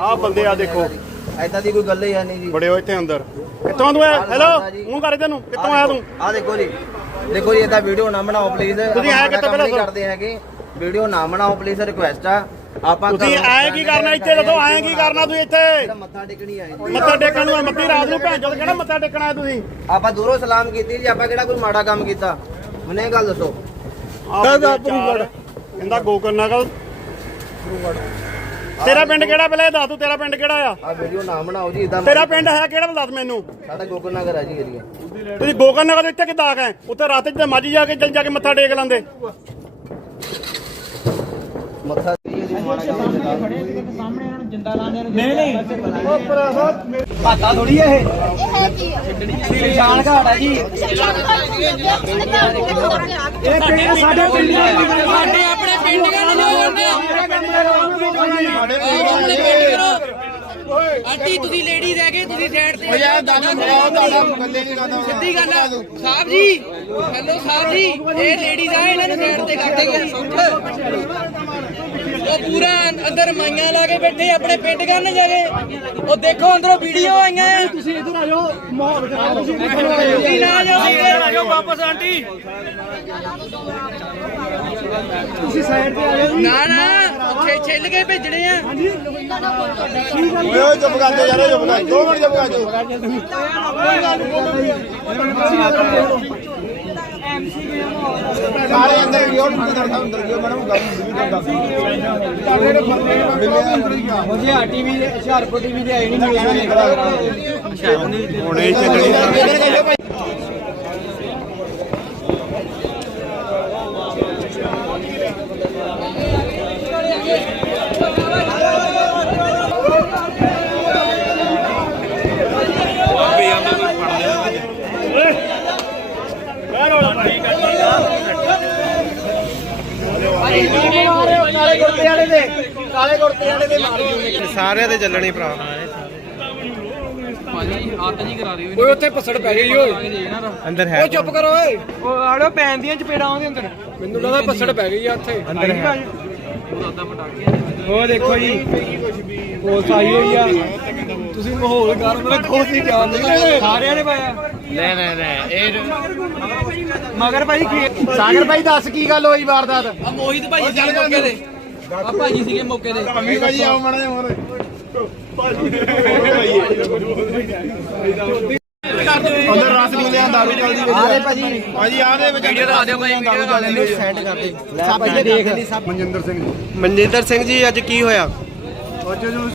ਆਹ ਬੰਦੇ ਆ ਦੇਖੋ। ਐਦਾਂ ਦੀ ਕੋਈ ਗੱਲ ਹੀ ਹੈ ਨਹੀਂ ਜੀ। ਬੜੇ ਹੋ ਇੱਥੇ ਅੰਦਰ। ਕਿੱਥੋਂ ਤੂੰ ਆਇਆ ਹੈਲੋ ਮੂੰਹ ਕਰ ਤੈਨੂੰ ਕਿੱਥੋਂ ਆਇਆ ਤੂੰ? ਆ ਦੇਖੋ ਜੀ। ਦੇਖੋ ਜੀ ਇਹਦਾ ਵੀਡੀਓ ਨਾ ਬਣਾਓ ਪਲੀਜ਼ ਤੁਸੀਂ ਆਏ ਕਿੱਥੋਂ ਪਹਿਲਾਂ? ਕਰਦੇ ਹੈਗੇ। ਵੀਡੀਓ ਨਾ ਬਣਾਓ ਪਲੀਜ਼ ਰਿਕੁਐਸਟ ਆ। ਆਪਾਂ ਤੁਸੀਂ ਆਏ ਕੀ ਕਰਨਾ ਇੱਥੇ? ਜਦੋਂ ਆਏ ਕੀ ਕਰਨਾ ਤੁਸੀਂ ਇੱਥੇ? ਮੱਥਾ ਟੇਕਣੀ ਆਏ। ਮੱਥਾ ਟੇਕਣ ਨੂੰ ਮੱਤੀ ਰਾਤ ਨੂੰ ਭੈਣ ਚੋਦ ਕਿਹੜਾ ਮੱਥਾ ਟੇਕਣਾ ਹੈ ਤੁਸੀਂ? ਆਪਾਂ ਦੂਰੋਂ ਸਲਾਮ ਕੀਤੀ ਜੀ ਆਪਾਂ ਕਿਹੜਾ ਕੋਈ ਮਾੜਾ ਕੰਮ ਕੀਤਾ? ਮੈਨੂੰ ਇਹ ਗੱਲ ਦੱਸੋ। ਕਹਿੰਦਾ ਕਹਿੰਦਾ ਗੋਕਰਨ ਨਗਲ ਤੇਰਾ ਪਿੰਡ ਕਿਹੜਾ ਪਹਿਲਾਂ ਇਹ ਦੱਸ ਤੂੰ ਤੇਰਾ ਪਿੰਡ ਕਿਹੜਾ ਆ? ਆ ਵੀਡੀਓ ਨਾ ਬਣਾਓ ਜੀ ਇਦਾਂ ਤੇਰਾ ਪਿੰਡ ਹੈ ਕਿਹੜਾ ਦੱਸ ਮੈਨੂੰ। ਸਾਡਾ ਗੋਕੁਲ ਨਗਰ ਹੈ ਜੀ ਏਰੀਆ। ਤੁਸੀਂ ਗੋਕਰਨ ਨਗਰ ਇੱਥੇ ਕਿੱਦਾਂ ਆ ਗਏ? ਉੱਥੇ ਰਾਤ ਚ ਮਾਜੀ ਜਾ ਕੇ ਚੱਲ ਜਾ ਕੇ ਮੱਥਾ ਟੇਕ ਲੈਂਦੇ। ਮੱਥਾ ਜੀ ਜੀ ਮਾੜਾ ਕੰਮ ਕੀਤਾ ਭਾਤਾ ਥੋੜੀ ਇਹ। ਇਹ ਕੀ ਆ ਨਿਸ਼ਾਨ ਘਾਟ ਹੈ ਜੀ। ਇਹ ਪਿੰਡ ਸਾਡੇ ਪਿੰਡ ਸਾਡੇ ਆਪਣੇ ਪਿੰਡ ਦੇ ਲੋਕ ਆਂਟੀ ਤੁਸੀਂ ਲੇਡੀ ਰਹਿ ਗਏ ਤੁਸੀਂ ਸਾਈਡ ਤੇ ਯਾਰ ਦਾਦਾ ਸਿੱਧੀ ਗੱਲ ਆ। ਸਾਹਿਬ ਜੀ ਹੈਲੋ ਸਾਹਿਬ ਜੀ ਇਹ ਲੇਡੀਜ਼ ਆ ਇਹਨਾਂ ਨੂੰ ਸਾਈਡ ਤੇ ਕਰ ਦੇਗੇ ਉਹ ਪੂਰਾ ਅੰਦਰ ਮਾਈਆਂ ਲਾ ਕੇ ਬੈਠੇ ਆਪਣੇ ਪਿੰਡ ਕਰਨ ਜਾਵੇ ਉਹ ਦੇਖੋ ਅੰਦਰੋਂ ਵੀਡੀਓ ਆਈਆਂ ਤੁਸੀਂ ਇਧਰ ਆ ਜਾਓ ਤੁਸੀਂ ਨਾ ਜਾਓ ਇੱਧਰ ਆ ਜਾਓ ਵਾਪਸ ਆਂਟੀ ਤੁਸੀਂ ਸਾਈਡ ਤੇ ਆ ਜਾਓ ਨਾ ਨਾ। ਛਿੱਲ ਕੇ ਭੇਜਣੇ ਆ। ਓਏ ਚੁੱਪ ਕਰ ਜਾ ਯਾਰ ਚੁੱਪ ਕਰ। 2 ਮਿੰਟ ਚੁੱਪ ਕਰ ਜਾ। ਸਾਰੇ ਅੰਦਰ ਗਿਓ ਅੰਦਰ ਅੰਦਰ ਗਿਓ ਮੈਡਮ ਗੱਲ ਮੁਝੇ ਟੀਵੀ ਦੇ ਹੁਸ਼ਿਆਰਪੁਰ ਟੀਵੀ ਦੇ ਆਈ ਨਹੀਂ ਹੁਣੇ ਚੱਲਣੀ ਕਾਲੇ ਕੁਰਤੇ ਵਾਲੇ ਦੇ ਕਾਲੇ ਕੁਰਤੇ ਵਾਲੇ ਦੇ ਮਾਰ ਸਾਰਿਆਂ ਦੇ ਚੱਲਣੀ ਭਰਾ ਓਏ ਉੱਥੇ ਪਸੜ ਪੈ ਗਈ ਓਏ। ਅੰਦਰ ਹੈ। ਓ ਚੁੱਪ ਕਰੋ ਓਏ। ਉਹ ਆੜੋ ਪੈਣ ਦੀਆਂ ਚਪੇੜਾਂ ਉਹਦੇ ਅੰਦਰ। ਮੈਨੂੰ ਲੱਗਦਾ ਪਸੜ ਪੈ ਗਈ ਆ ਉੱਥੇ। ਅੰਦਰ ਹੈ। ਉਹ ਦੇਖੋ ਜੀ ਪੁਲਿਸ ਆਈ ਹੋਈ ਆ। ਤੁਸੀਂ ਮਾਹੌਲ ਗਰਮ ਰੱਖੋ ਸੀ ਜਾਣ ਦੇ ਸਾਰਿਆਂ ਨੇ ਪਾਇਆ। ਲੈ ਲੈ ਲੈ ਇਹ ਮਗਰ ਭਾਈ ਕੀ ਸਾਗਰ ਭਾਈ ਦੱਸ ਕੀ ਗੱਲ ਹੋਈ ਵਾਰਦਾਤ? ਆ ਮੋਹਿਤ ਭਾਈ ਸੀਗੇ ਮੌਕੇ ਦੇ ਆ ਭਾਜੀ ਸੀਗੇ ਮੌਕੇ ਦੇ ਮੰਮੀ ਭਾਜੀ ਆਓ ਮਾੜਾ ਹੋਰ। ਲਿਆ ਦਾਰੂ ਚੱਲਦੀ ਵਿੱਚ ਆਰੇ ਭਾਜੀ। ਭਾਜੀ ਆ ਦੇ ਵਿੱਚ ਵੀਡੀਓ ਦਾ ਆਦਿਓ ਭਾਈ ਦਾਰੂ ਚੱਲਦੀ ਵਿੱਚ ਸੈਂਡ ਕਰ ਦੇ। ਲੈ ਭਾਈ ਦੇਖ। ਲਈ ਸਭ। ਮਨਜਿੰਦਰ ਸਿੰਘ ਜੀ। ਮਨਜਿੰਦਰ ਸਿੰਘ ਜੀ ਅੱਜ ਕੀ ਹੋਇਆ? ਅੱਜ ਜੋ